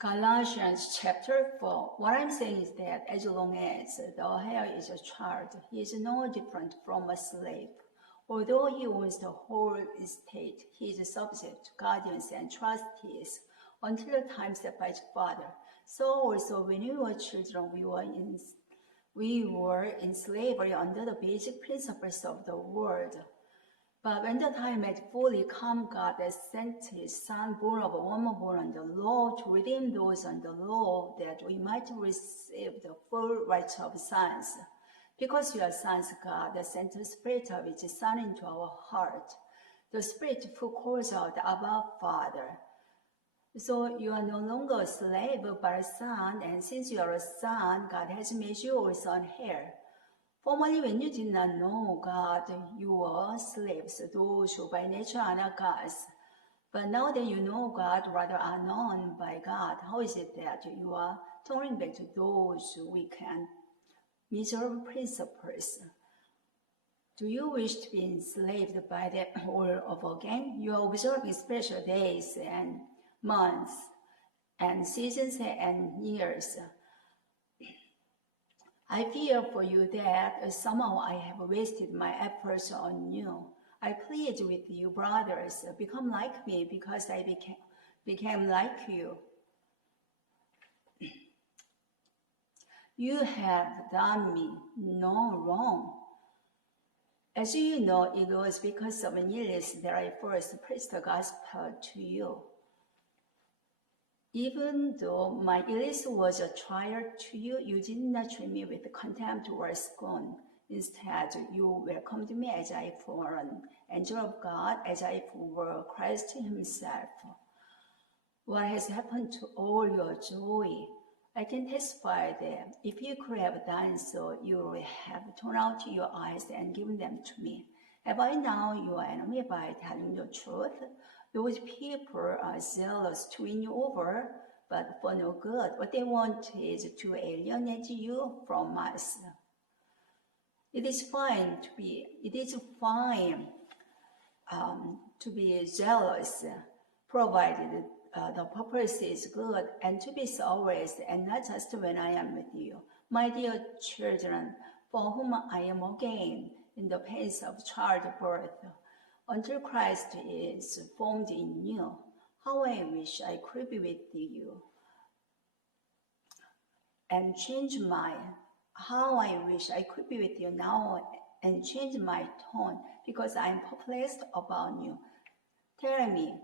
Galatians chapter 4. What I'm saying is that as long as the heir is a child, he is no different from a slave. Although he owns the whole estate, he is subject to guardians and trustees until the time set by his father. So also when we were children, we were in slavery under the basic principles of the world. But when the time had fully come, God has sent his Son, born of a woman born under law, to redeem those under law, that we might receive the full rights of sons. Because we are sons, God has sent the Spirit of his Son into our heart, the Spirit who calls out, Abba, Father. So you are no longer a slave, but a son, and since you are a son, God has made you also an heir. Formerly, when you did not know God, you were slaves, those who by nature are not God's. But now that you know God, rather are known by God, how is it that you are turning back to those weak and miserable principles? Do you wish to be enslaved by them all over again? You are observing special days and months and seasons and years. I fear for you that somehow I have wasted my efforts on you. I plead with you, brothers, become like me because I became like you. You have done me no wrong. As you know, it was because of an illness that I first preached the gospel to you. Even though my illness was a trial to you, you did not treat me with contempt or scorn. Instead, you welcomed me as if were an angel of God, as if were Christ himself. What has happened to all your joy? I can testify that if you could have done so, you would have torn out your eyes and given them to me. Have I now your enemy by telling the truth? Those people are zealous to win you over, but for no good. What they want is to alienate you from us. It is fine to be jealous, provided the purpose is good, and to be so always, and not just when I am with you. My dear children, for whom I am again in the pains of childbirth, until Christ is formed in you. How I wish I could be with you and how I wish I could be with you now and change my tone, because I am perplexed about you. Tell me,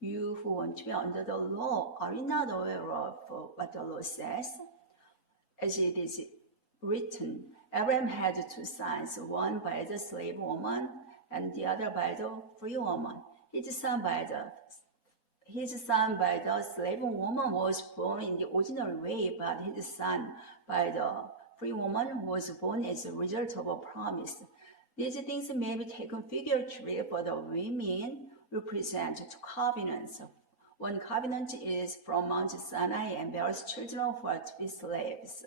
you who want to be under the law, are you not aware of what the law says? As it is written, Abraham had two sons, one by the slave woman and the other by the free woman. His son by the slave woman was born in the ordinary way, but his son by the free woman was born as a result of a promise. These things may be taken figuratively, for the women represent two covenants. One covenant is from Mount Sinai and bears children who are to be slaves.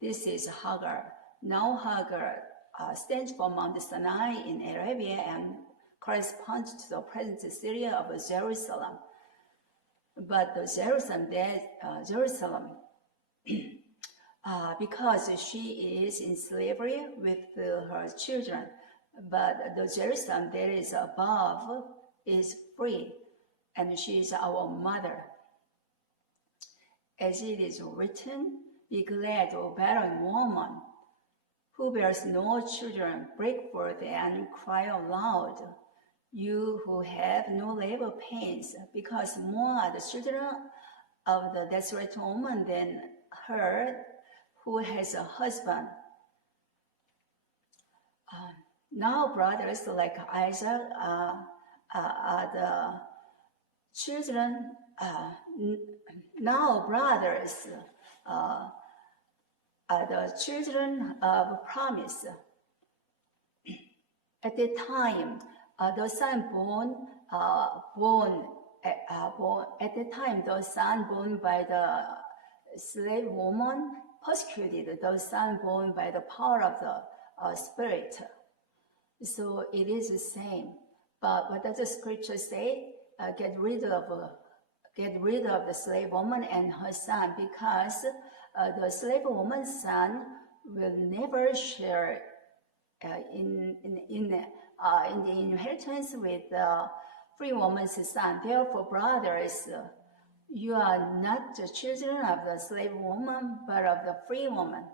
This is Hagar. Now Hagar stands for Mount Sinai in Arabia and corresponds to the present city of Jerusalem. But the Jerusalem, because she is in slavery with her children, but the Jerusalem that is above is free, and she is our mother. As it is written, be glad, O barren woman, who bears no children, break forth and cry aloud, you who have no labor pains, because more are the children of the desolate woman than her who has a husband. Now brothers like Isaac are the children. Now brothers are the children of promise. At the time, the son born by the slave woman persecuted the son born by the power of the Spirit. So it is the same. But what does the scripture say? Get rid of get rid of the slave woman and her son, because the slave woman's son will never share in the inheritance with the free woman's son. Therefore, brothers, you are not the children of the slave woman, but of the free woman.